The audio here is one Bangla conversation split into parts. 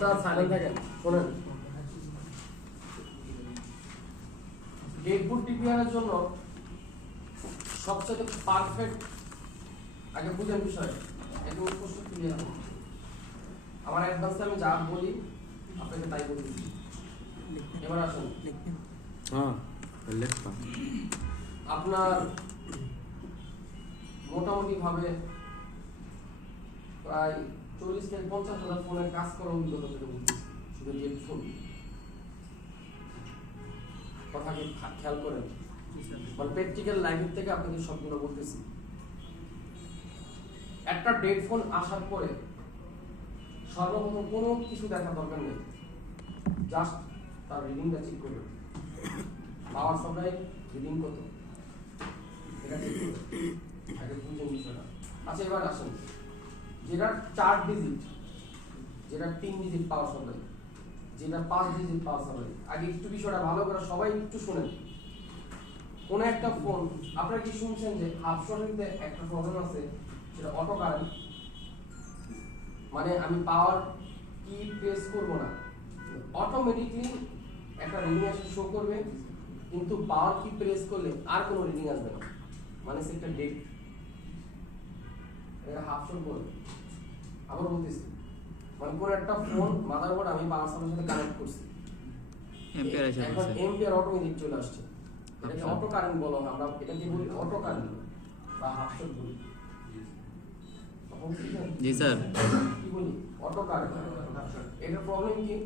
সাইলেন্ট থাকেন, শোনেন। ডেডবুট ডিপিআর এর জন্য সবচেয়ে পারফেক্ট, আগে বুঝেন বিষয়, একদম স্পষ্ট ক্লিয়ার হবে। আমার অ্যাডভান্সে আমি যা বলি আপনাকে তাই বলতেছি। এবার আসুন, হ্যাঁ লেখা আপনার মোটামুটি ভাবে প্রায় 40 থেকে 50,000 ফোনের কাজ করার অভিজ্ঞতা থেকে বলতেছি, শুধু ডেড ফোন। কথাকে খেয়াল করেন, মানে প্র্যাকটিক্যাল লাইফ থেকে আপনাদের সবগুলো বলতেছি। একটা ডেড ফোন আসার পরে সর্বপ্রথম কোনো কিছু দেখা দরকার নেই, জাস্ট তার রিডিংটা চেক করবেন। পাওয়ার সাপ্লাই রিডিং কত এটা চেক করবেন, আগে বুঝুন বিষয়টা। আচ্ছা এবার আসেন, যেটা 4 ডিজিট, যেটা 3 ডিজিট পাওয়ার সাপ্লাই, যেটা 5 ডিজিট পাওয়ার সাপ্লাই, আগে একটু বিষয়টা ভালো করে সবাই একটু শুনেন। কোন একটা ফোন আপনারা কি শুনছেন যে হাফশটের একটা প্রবলেম আছে, সেটা অটো কারেন্ট, মানে আমি পাওয়ার কি প্রেস করব না, অটোমেটিকলি একটা রিডিং এসে শো করবে, কিন্তু পাওয়ার কি প্রেস করলে আর কোনো রিডিং আসবে না, মানে সেটা ডেড। এটা হাফশট বলবে। আবার বলতেছি, মানে কোন একটা ফোন মাদারবোর্ড আমি পাওয়ার সাপ্লাইয়ের সাথে কানেক্ট করছি, এম্পিয়ার এসে এখন পড়ছে। এম্পিয়ার অটোমেটিক চলে আসছে, এটাকে অটো কারেন্ট বলা হয়, আমরা এটাকে বলি অটো কারেন্ট বা হাফশট বলি। জি স্যার। কি বলি? Auto current. এটার প্রবলেম কি?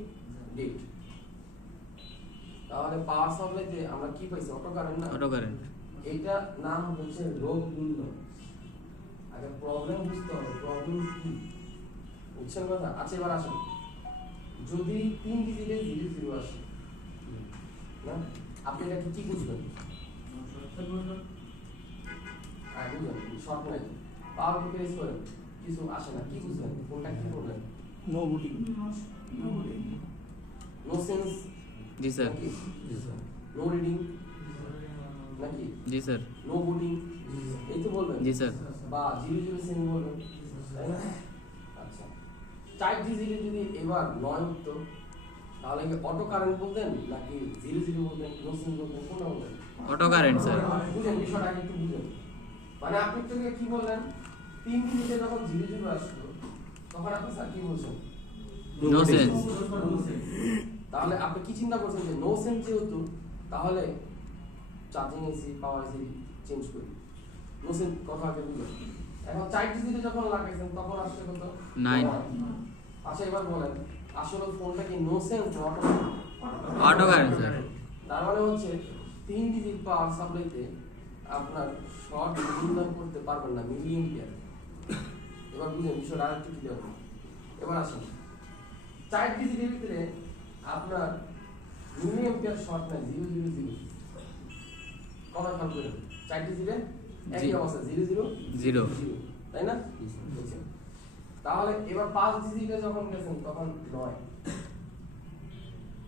ডেট। তাহলে পাওয়ার সাপ্লাইতে আমরা কি পাইছি? অটো কারেন্ট না? Auto current. এটা নাম হচ্ছে রোগ নির্ণয়। আগে প্রবলেম বুঝতে হবে, প্রবলেম কি বুঝছেন কথা? আচ্ছা এবার আসুন, যদি 3 ডিজিটে 00 আসে না, আপনি এটাকে কি বুঝবেন? হ্যাঁ বুঝবেন, শর্ট নাই, পাওয়ার কি প্রেস করেন, কিছু আসে না, কি বুঝবেন? কোনটা কি করবেন? No booting, no sense. জি স্যার। নো রিডিং নাকি? জি স্যার। নো বুটিং, এই তো বলবেন। জি স্যার। বা 00 সেন্স বলবেন, তাই না? আচ্ছা, 4 ডিজিটে যদি এবার 9 হতো, তাহলে কি অটো কারেন্ট বলতেন নাকি 00 বলতেন, নো সেন্স বলতেন, কোনটা বলতেন? Auto current sir. বুঝেন বিষয়টা আগে একটু বুঝেন। মানে আপনি থেকে কি বললেন, 3 ডিজিটে যখন 00 আসলো, তখন আপনি স্যার কি বলছেন? No sense. তাহলে আপনি কি চিন্তা করছেন যে নো সেন্স যেহেতু, তাহলে চার্জিং এসি পাওয়ার এসি চেঞ্জ করি, নো সেন্স কথা আগে বুঝলেন। এখন 4 ডিজিটে যখন লাগাইছেন তখন আসলে কত? 9। আচ্ছা এবার বলেন, আসলে ফোনটা কি নো সেন্স না অটো? Auto current sir. তার মানে হচ্ছে 3 ডিজিট পাওয়ার সাপ্লাইতে আপনার শর্ট নির্ণয় করতে পারবেন না, মিলি এম্পিয়ার। এবার বুঝেন বিষয়টা আরেকটু ক্লিয়ার হবে। এবার আসুন, 4 ডিজিটের ভিতরে আপনার মিলি এম্পিয়ার শর্ট নাই, 000 কথা খেয়াল করেন, 4 ডিজিটে একই অবস্থা, 000 তাই না? বুঝছেন? তাহলে এবার 5 ডিজিটে যখন গেছেন তখন 9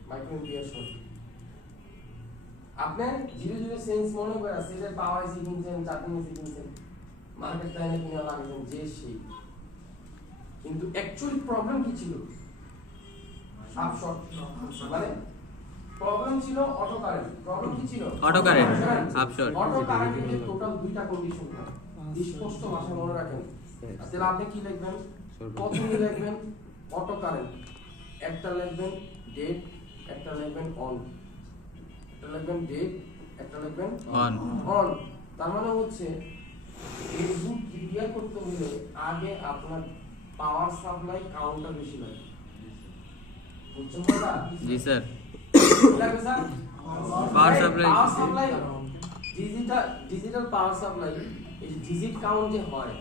মাইক্রো এম্পিয়ার শর্ট। আপনি 00 সেন্স মনে করে সেটা পাওয়ার এসি কিনছেন, চার্জিং এসি কিনছেন, মার্কেট টাইমে কিনে লাগাইছেন যে সেই, কিন্তু অ্যাকচুয়ালি প্রবলেম কি ছিল? হাফ শর্ট, মানে প্রবলেম ছিল অটো কারেন্ট। প্রবলেম কি ছিল? Auto current, half short. Auto কারেন্টের টোটাল দুইটা কন্ডিশন থাকে, স্পষ্ট ভাষায় মনে রাখেন। তাহলে আপনি কি লিখবেন? প্রথমে লিখবেন অটো কারেন্ট, একটা লিখবেন ডেট, একটা লিখবেন অন, একটা লিখবেন ডেট, একটা লিখবেন অন। অন। তার মানে হচ্ছে ডেডবুট ক্লিয়ার করতে হলে আগে আপনার পাওয়ার সাপ্লাই কাউন্টার বেশি লাগে, বুঝছেন কথা? জি স্যার। লাগবে sir power supply, power supply digital power supply, এই ডিজিট কাউন্ট যে হয়,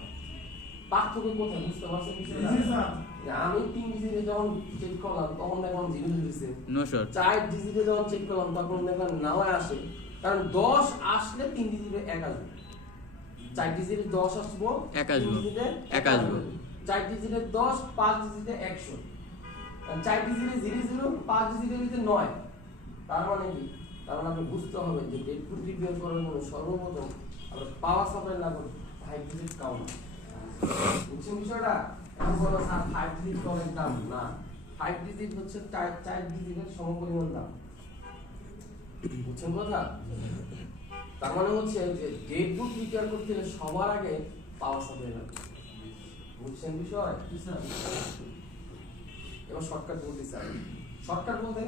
পার্থক্য কোথায় বুঝতে পারছেন বিষয়টা? আমি 3 ডিজিটে যখন চেক করলাম তখন দেখলাম 0 দিয়েছে, নো শর্ট। 4 ডিজিটে যখন চেক করলাম তখন দেখলাম নাও আসে, কারণ 10 আসলে 3 ডিজিটে 1 আসবে, 4 ডিজিটে 10 আসবো, 1 আসবে, 3 ডিজিটে 1 আসবে, 4 ডিজিটে 10, 5 ডিজিটে 100, 4 ডিজিটে 00, 5 ডিজিটের ভিতরে 9। তার মানে কি? তার মানে আপনি বুঝতে হবে যে ডেডবুট রিপেয়ার করার জন্য সর্বপ্রথম আমরা পাওয়ার সাপ্লাই লাগবে 5 ডিজিট কাউন্ট, বুঝছেন বিষয়টা? এখন বলো স্যার 5 ডিজিট কাউন্টের দাম না, 5 ডিজিট হচ্ছে 4 ডিজিটের সমপরিমাণ দাম। বুঝছেন কথা? তার মানে হচ্ছে যে ডেট বুক রিকোয়ার করতে হলে সবার আগে পাওয়ার সাপ্লাই লাগবে। বুঝছেন বিষয়? এবার শর্টকাট বলতে চাই। শর্টকাট বলতে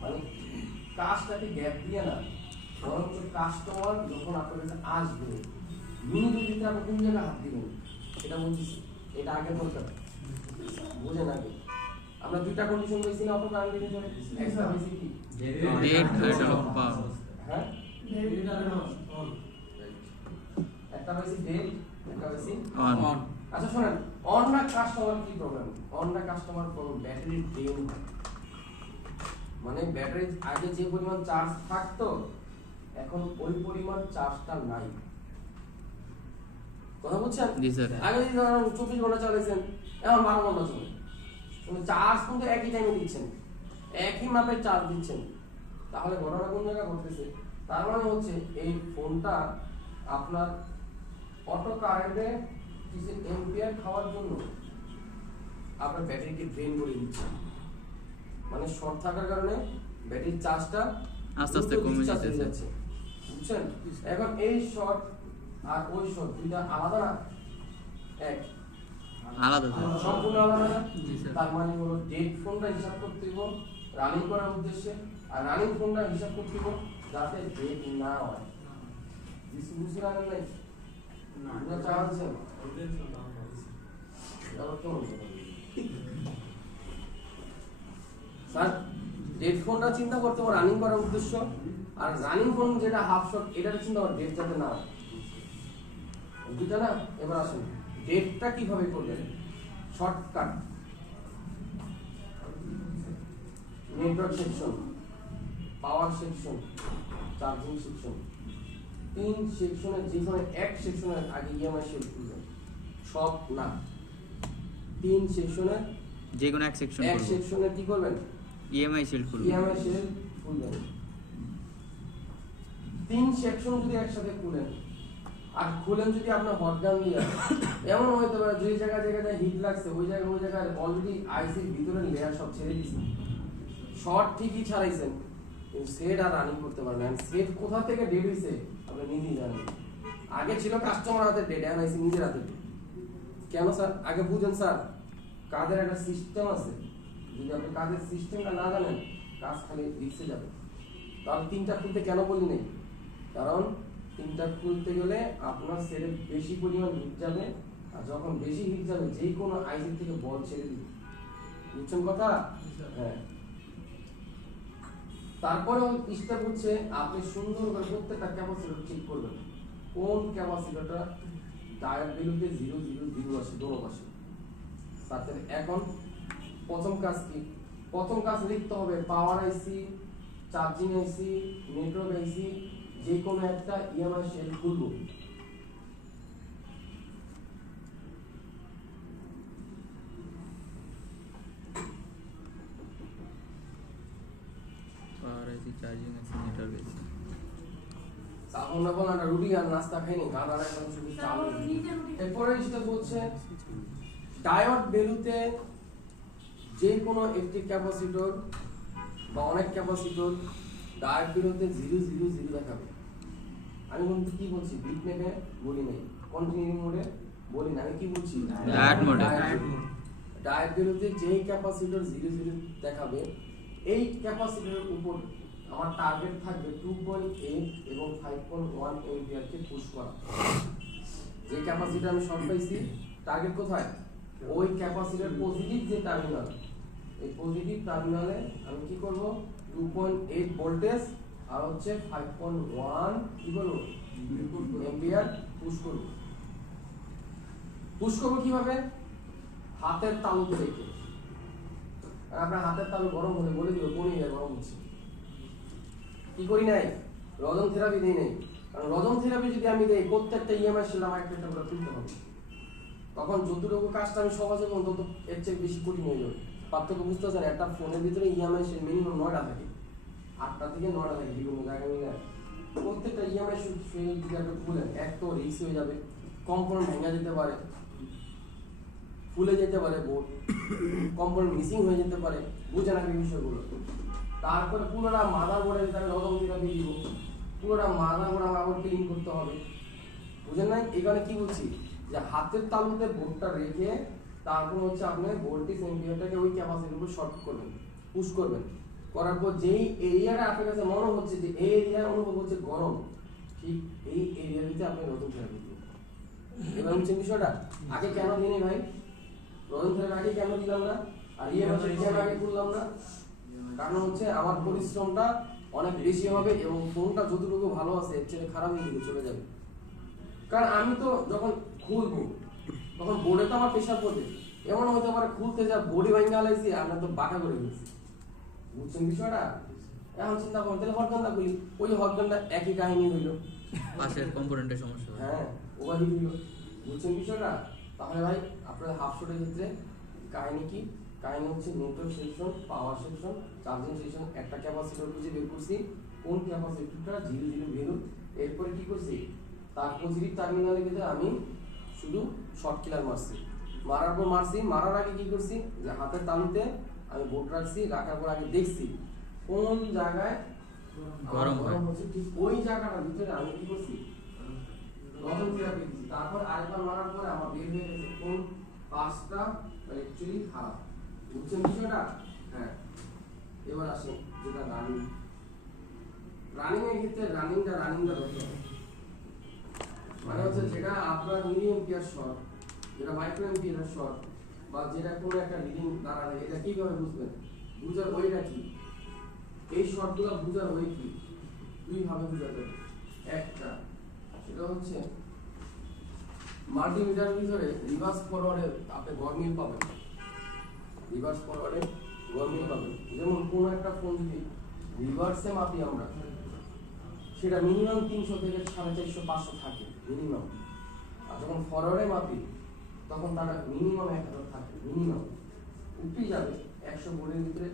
মানে কাজটাকে গ্যাপ দিয়ে না, বরঞ্চ কাস্টমার যখন আপনার কাছে আসবে মিনিটের ভিতরে আপনি কোন জায়গায় হাত দিবেন সেটা বলতেছি। এটা আগে দরকার, বুঝেন আগে। আমরা দুইটা কন্ডিশন পেয়েছি না অটো কারেন্টের ভিতরে, একটা হয়েছে কি Date and power. হ্যাঁ একটা হয়েছে ডেট, একটা হয়েছে On. আচ্ছা শুনেন, অন না কাস্টমার কি প্রবলেম? অন না কাস্টমার প্রবলেম ব্যাটারি ড্রেন হয়। মানে ব্যাটারি আগে যে পরিমাণ চার্জ থাকতো এখন ওই পরিমাণ চার্জটা নাই। কথা বুঝছেন? জি স্যার। আগে যদি ধরেন 24 ঘন্টা চালাইছেন, এখন 12 ঘন্টা চলে, কিন্তু চার্জ কিন্তু একই টাইমে দিচ্ছেন, একই মাপের চার্জ দিচ্ছেন, তাহলে ঘটনা কোন জায়গায় ঘটতেছে? তার মানে হচ্ছে এই ফোনটা আপনার অটো কারেন্টে কিছু এম্পিয়ার খাওয়ার জন্য আপনার ব্যাটারিকে ড্রেন করে দিচ্ছে। মানে শর্ট থাকার কারণে ব্যাটারির চার্জটা আস্তে আস্তে কমে যাচ্ছে। বুঝছেন? এখন এই শর্ট আর ওই শর্ট দুইটা আলাদা না? এক আলাদা স্যার। সম্পূর্ণ আলাদা না? জি স্যার। তার মানে হলো ডেট ফোনটা হিসাব করতে হবে রানিং করার উদ্দেশ্যে, আর রানিং ফোনটা হিসাব করতে হবে যাতে ডেট না হয়। বুঝতে পারেন নাই? না চাচ্ছেন স্যার ডেট ফোনটা চিন্তা করতে হবে রানিং করার উদ্দেশ্য, আর রানিং ফোন যেটা হাফ শট এটার চিন্তা করতে ডেট যাতে না হয়। দুটা না? এবার আসুন ডেটটা কিভাবে করবেন। Shortcut network section, power section, charging section, 3 সেকশনের যে কোনো এক সেকশনের আগে ইএমআই শেল খুলবেন। সব না, 3 সেকশনের যে কোনো এক সেকশন এক করব। সেকশনে কি করবেন? ইএমআই শিল্ড করব। ইএমআই শেল খুলবেন। 3 সেকশন যদি একসাথে খুলেন আর খুলেন যদি আপনার হটগান দিয়ে, এমন হইতে পারে যে জায়গায় হিট লাগছে ওই জায়গায় অলরেডি আইসির ভিতরের লেয়ার সব ছেড়ে দিয়েছে, শর্ট ঠিকই ছাড়াইছেন কিন্তু সেট আর রানিং করতে পারবেন। সেট কোথা থেকে ডেড হইছে আপনি নিজেই জানেন। আগে ছিল কাস্টমার হাতে ডেড, এখন আইসি নিজের হাতে dead। কেন স্যার? আগে বুঝেন স্যার, কাজের একটা সিস্টেম আছে, যদি আপনি কাজের সিস্টেমটা না জানেন কাজ খালি রিক্সে যাবে। তাহলে 3টা খুলতে কেন বলি নেই? কারণ 3টা খুলতে গেলে আপনার সেটে বেশি পরিমাণ হিট যাবে, আর যখন বেশি হিট যাবে যে কোনো আইসি থেকে বল ছেড়ে দিবে। বুঝছেন কথা? হ্যাঁ। তারপরে স্টেপ হচ্ছে আপনি সুন্দর করে প্রত্যেকটা ক্যাপাসিটর চেক করবেন কোন ক্যাপাসিটরটা ডায়োড ভ্যালুতে 000 আসে দোনো পাশে। তাতে এখন প্রথম কাজ কি? প্রথম কাজ লিখতে হবে পাওয়ার আইসি, চার্জিং আইসি, নেটওয়ার্ক আইসি, যে কোনো একটা ইএমআই শেল খুলবো। পাওয়ার আইসি, চার্জিং আইসি, নেটওয়ার্ক আইসি। আমরা বললাম না রুটি আর নাস্তা খাইনি, গাদার একদম শুধু চাল। এরপরে যেটা বলছে ডায়োড ভ্যালুতে যে কোনো একটি ক্যাপাসিটর বা অনেক ক্যাপাসিটর ডায়োড ভ্যালুতে 000 দেখাবে। আমি কিন্তু কি বলছি? বিট নেবে বলি নাই, কন্টিনিউ মোডে বলি না, আমি কি বলছি? ডায়োড মোডে। ডায়োড ভ্যালুতে যেই ক্যাপাসিটর 000 দেখাবে এই ক্যাপাসিটরের উপর আমার টার্গেট থাকবে 2.8 এবং 5.1 এম্পিয়ার কে পুশ করা। যে ক্যাপাসিটর আমি শর্ট পাইছি টার্গেট কোথায়? ওই ক্যাপাসিটর পজিটিভ যে টার্মিনাল, এই পজিটিভ টার্মিনালে আমি কি করব? 2.8 ভোল্টেজ আর হচ্ছে 5.1 কি করব? এম্পিয়ার পুশ করব। পুশ করব কিভাবে? হাতের তালুতে রেখে। আর আপনার হাতের তালু গরম হলে বলে দিও কোন এরিয়া গরম হচ্ছে। কি করি নাই? রজন থেরাপি দেই নাই। কারণ রজন থেরাপি যদি আমি দেই প্রত্যেকটা ইএমআই সেল আমার একটা করে তুলতে হবে, তখন যতটুকু কাজটা আমি সহজে করব তত এর চেয়ে বেশি কঠিন হয়ে যাবে। পার্থক্য বুঝতে পারছেন? একটা ফোনের ভিতরে ইএমআই সেল মিনিমাম 9টা থাকে, 8টা থেকে 9টা থাকে বিভিন্ন জায়গায় মিলে। প্রত্যেকটা ইএমআই সেল যদি আপনি খুলেন এক তো রিস্ক হয়ে যাবে, কম্পোনেন্ট ভেঙে যেতে পারে। ফুলে যেতে পারে বোর্ড, কম্পোনেন্ট মিসিং হয়ে যেতে পারে, বুঝে না এই বিষয়গুলো। তারপরে পুরোটা মাদার বোর্ডে আমি রকম দিয়ে দিব, পুরোটা মাদার বোর্ড আমার আবার ক্লিন করতে হবে, বুঝেন নাই? এখানে কি বলছি যে হাতের তালুতে বোর্ডটা রেখে তারপর হচ্ছে আপনি ভোল্টেজ এম্পিয়ারটাকে ওই ক্যাপাসিটির উপর শর্ট করবেন, পুশ করবেন, করার পর যেই এরিয়াটা আপনার কাছে মনে হচ্ছে যে এই এরিয়া অনুভব হচ্ছে গরম, ঠিক এই এরিয়ার ভিতরে আপনি নতুন থেরাপি দিবেন। এবার হচ্ছে বিষয়টা আগে কেন দিইনি ভাই, নতুন থেরাপি আগে কেন দিলাম না, আর কেন আগে করলাম না? কারণ হচ্ছে আমার পরিশ্রমটা অনেক বেশি হবে এবং ফোনটা যতটুকু ভালো আছে এর চেয়ে খারাপ হয়ে গেলে চলে যাবে। কারণ আমি তো যখন খুলবো তখন বোর্ডে তো আমার প্রেশার পড়বে, এমন হতে পারে খুলতে যা বডি ভাঙা লাইছি আমরা তো বাঁকা করে ফেলছি, বুঝছেন বিষয়টা? এখন চিন্তা করেন তাহলে হটগানটা বলি, ওই হটগানটা একই কাহিনী হইলো, পাশের কম্পোনেন্টের সমস্যা হবে। হ্যাঁ ওভারহিট হইলো, বুঝছেন বিষয়টা? তাহলে ভাই আপনাদের হাফ শটের ক্ষেত্রে কাহিনী কি? কাহিনী হচ্ছে network section, power section, charging section, একটা ক্যাপাসিটর খুঁজে বের করছি, কোন ক্যাপাসিটরটা 0 ভ্যালু, এরপরে কি করছি তার পজিটিভ টার্মিনালের ভিতরে আমি শুধু শর্ট কিলার মারছি, মারার পর মারছি, মারার আগে কি করছি যে হাতের তালুতে আমি বোর্ড রাখছি, রাখার পর আগে দেখছি কোন জায়গায় গরম হয়। হচ্ছে, ঠিক ওই জায়গাটার ভিতরে আমি কি করছি নতুন থেরাপি দিচ্ছি। তারপর আরেকবার মারার পরে আমার বের হয়ে গেছে কোন পাঁচটা অ্যাকচুয়ালি খারাপ, বুঝছেন বিষয়টা? হ্যাঁ এবার আসেন যেটা রানিং এর ক্ষেত্রে রানিংটা ধরতে হবে, মানে হচ্ছে যেটা আপনার মিলি এম্পিয়ার শর্ট, যেটা মাইক্রো এম্পিয়ার শর্ট, বা যেটা কোনো একটা রিডিং দাঁড়াবে, এটা কিভাবে বুঝবেন? বুঝার ওইটা কি? এই শর্টগুলো বুঝার ওই কি? দুই ভাবে বুঝাতে, একটা সেটা হচ্ছে মাল্টিমিটারের ভিতরে রিভার্স ফরওয়ার্ডে আপনি গরমিল পাবেন, রিভার্স ফরওয়ার্ডে গরমিল পাবেন। যেমন কোনো একটা ফোন যদি রিভার্সে মাপি আমরা, সেটা মিনিমাম 300 থেকে 450 500 থাকে মিনিমাম, আর যখন ফরওয়ার্ডে মাপি তখন তারা মিনিমাম 1000 থাকে, মিনিমাম উপরেই যাবে 100 বোর্ডের ভিতরে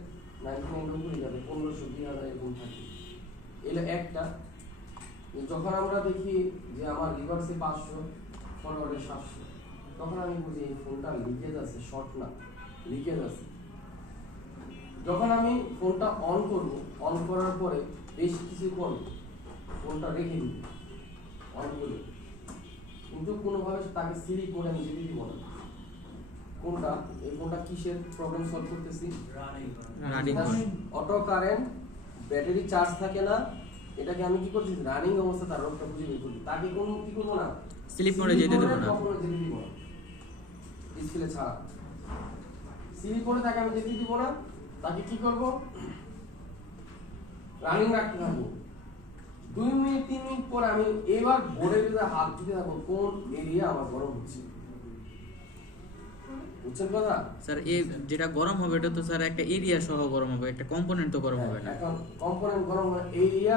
99 উপরে যাবে, 1500 2000 এরকম থাকে। এটা একটা। যখন আমরা দেখি যে আমার রিভার্সে 500 ফরওয়ার্ডে 700, তখন আমি বুঝি এই ফোনটা লিকেজ আছে, শর্ট না, লিকেজ আছে। যখন আমি ফোনটা অন করব, অন করার পরে বেশ কিছুক্ষণ ফোনটা রেখে দিব অন করে, কিন্তু কোনোভাবে তাকে সিলি করে আমি যেতে দিব না। কোনটা এই ফোনটা কিসের প্রবলেম সলভ করতেছি? Running auto current, battery charge থাকে না, এটাকে আমি কি করছি রানিং অবস্থা তার রোগটা খুঁজে বের করছি, তাকে কোনো কি করবো না, স্লিপ মোডে যেতে দেব না, কখনো যেতে দিব না, ডিসপ্লে ছাড়া সিলি করে তাকে আমি যেতে দিব না। তাকে কি করব, রানিং রাখতে থাকবো, 2 মিনিট 3 মিনিট পর আমি এবার বোর্ডের ভিতরে হাত দিতে থাকবো কোন এরিয়া আমার গরম হচ্ছে, বুঝছেন কথা? স্যার এই যেটা গরম হবে এটা তো স্যার একটা এরিয়া সহ গরম হবে, একটা কম্পোনেন্ট তো গরম হবে না। এখন কম্পোনেন্ট গরম হয় এরিয়া,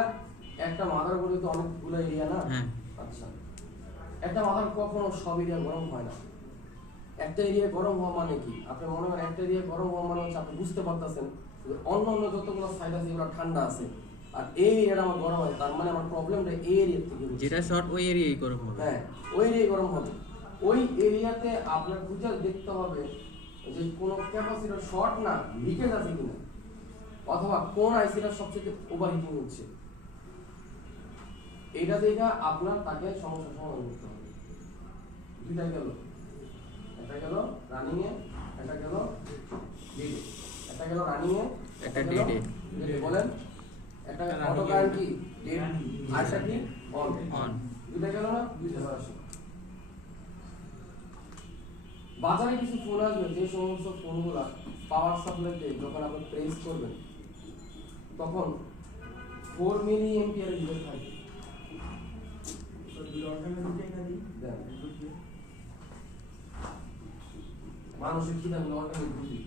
একটা মাদারবোর্ডে তো অনেকগুলো এরিয়া না? হ্যাঁ। আচ্ছা, একটা মাদার কখনো সব এরিয়া গরম হয় না। একটা এরিয়া গরম হওয়া মানে কি? আপনি মনে করেন একটা এরিয়া গরম হওয়া মানে হচ্ছে আপনি বুঝতে পারতেছেন যে অন্য যতগুলো সাইড আছে এগুলো ঠান্ডা আছে, আর এই এরিয়াটা আমার গরম হয়, তার মানে আমার প্রবলেমটা এই এরিয়া থেকে হচ্ছে। যেটা শর্ট ওই এরিয়াই গরম হবে। হ্যাঁ, ওই এরিয়া গরম হবে। ওই এরিয়াতে আপনার বুঝে দেখতে হবে যে কোনো ক্যাপাসিটর শর্ট না লিকেজ আছে কিনা, অথবা কোন আইসিটা সবচেয়ে ওভারহিটিং হচ্ছে। এটা দেখা আপনার তাকে সমস্যা সমাধান করতে হবে। দুইটা গেল, একটা গেল রানিং এ, একটা গেল ডেডে, একটা গেল রানিং এ, একটা ডেডে। বলেন একটা অটো কারেন্ট কি ডেড, আরেকটা কি অন। অন। দুইটা গেল না? দুইটা আসে। বাজারে কিছু ফোন আসবে, যে সমস্ত ফোনগুলা পাওয়ার সাপ্লাইতে যখন আপনি প্রেস করবেন তখন 4 মিলি এম্পিয়ারের ভিতরে থাকবে। মানুষের কি দাম অল্টারনেট বুঝি